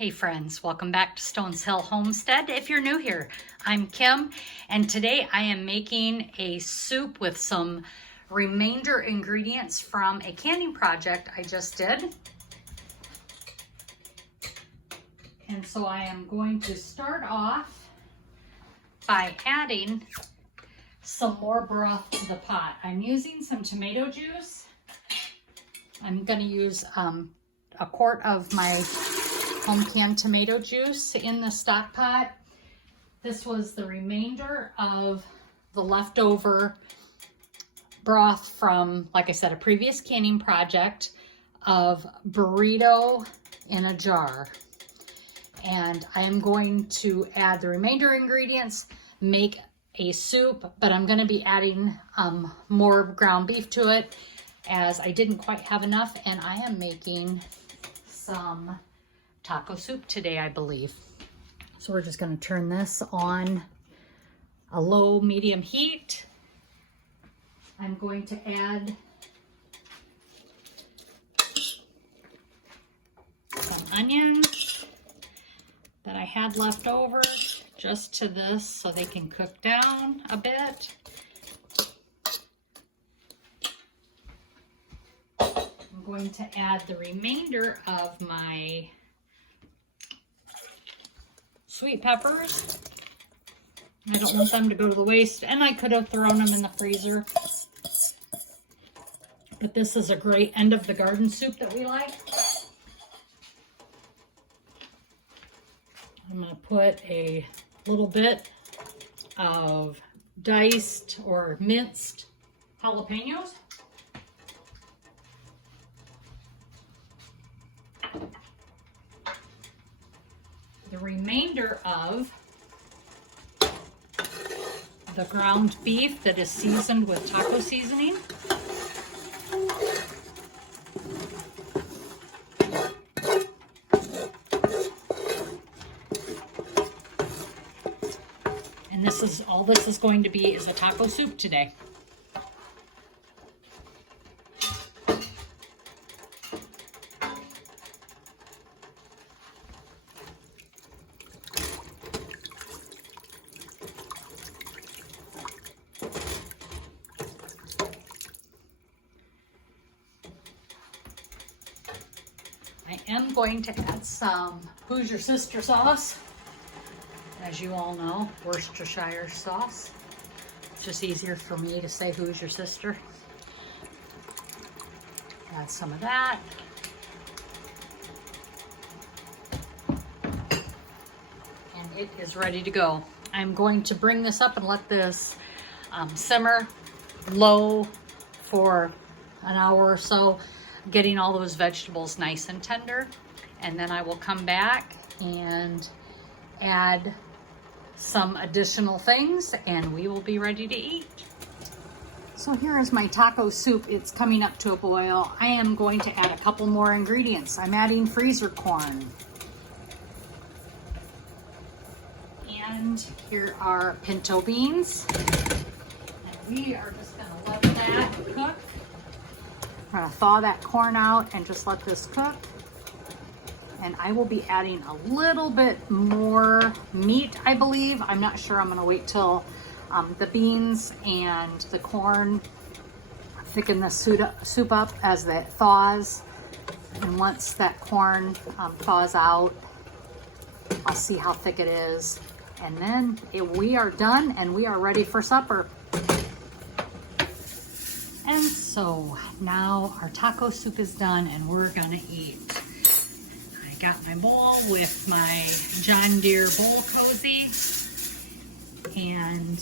Hey friends, welcome back to Stones Hill Homestead. If you're new here, I'm Kim, and today I am making a soup with some remainder ingredients from a canning project I just did. And so I am going to start off by adding some more broth to the pot. I'm using some tomato juice. I'm going to use a quart of my home canned tomato juice in the stock pot. This was the remainder of the leftover broth from, like I said, a previous canning project of burrito in a jar. And I am going to add the remainder ingredients, make a soup, but I'm going to be adding more ground beef to it as I didn't quite have enough, and I am making some taco soup today, I believe. So we're just going to turn this on a low medium heat. I'm going to add some onions that I had left over just to this so they can cook down a bit. I'm going to add the remainder of my sweet peppers. I don't want them to go to the waste, and I could have thrown them in the freezer. But this is a great end of the garden soup that we like. I'm going to put a little bit of diced or minced jalapenos. The remainder of the ground beef that is seasoned with taco seasoning. And this is all this is going to be is a taco soup today. I am going to add some Who's Your Sister sauce. As you all know, Worcestershire sauce. It's just easier for me to say Who's Your Sister. Add some of that. And it is ready to go. I'm going to bring this up and let this simmer low for an hour or so, getting all those vegetables nice and tender. And then I will come back and add some additional things and we will be ready to eat. So here is my taco soup. It's coming up to a boil. I am going to add a couple more ingredients. I'm adding freezer corn. And here are pinto beans. And we are just gonna let that cook. I'm gonna thaw that corn out and just let this cook. And I will be adding a little bit more meat, I believe. I'm not sure. I'm gonna wait till the beans and the corn thicken the soup up as that thaws. And once that corn thaws out, I'll see how thick it is. And then we are done and we are ready for supper. And so now our taco soup is done and we're gonna eat. I got my bowl with my John Deere bowl cozy, and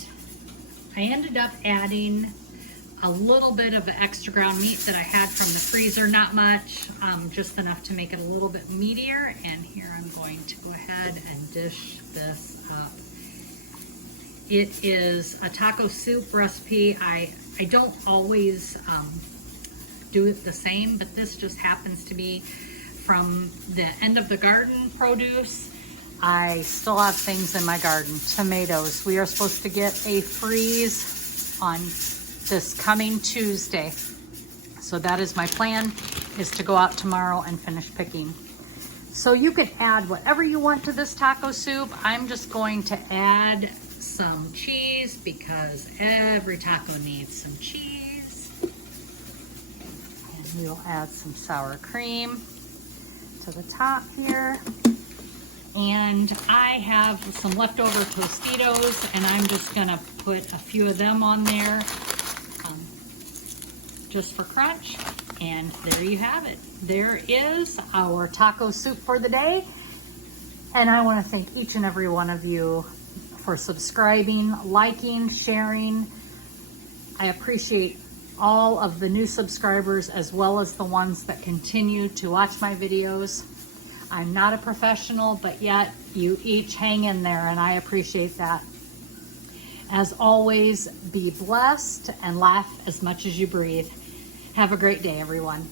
I ended up adding a little bit of extra ground meat that I had from the freezer, not much, just enough to make it a little bit meatier. And here I'm going to go ahead and dish this up. It is a taco soup recipe. I don't always do it the same, but this just happens to be from the end of the garden produce. I still have things in my garden. Tomatoes. We are supposed to get a freeze on this coming Tuesday. So that is my plan, is to go out tomorrow and finish picking. So you can add whatever you want to this taco soup. I'm just going to add some cheese because every taco needs some cheese. And we'll add some sour cream to the top here. And I have some leftover Tostitos, and I'm just gonna put a few of them on there just for crunch. And there you have it. There is our taco soup for the day. And I want to thank each and every one of you for subscribing, liking, sharing. I appreciate all of the new subscribers as well as the ones that continue to watch my videos. I'm not a professional, but yet you each hang in there, and I appreciate that. As always, be blessed and laugh as much as you breathe. Have a great day, everyone.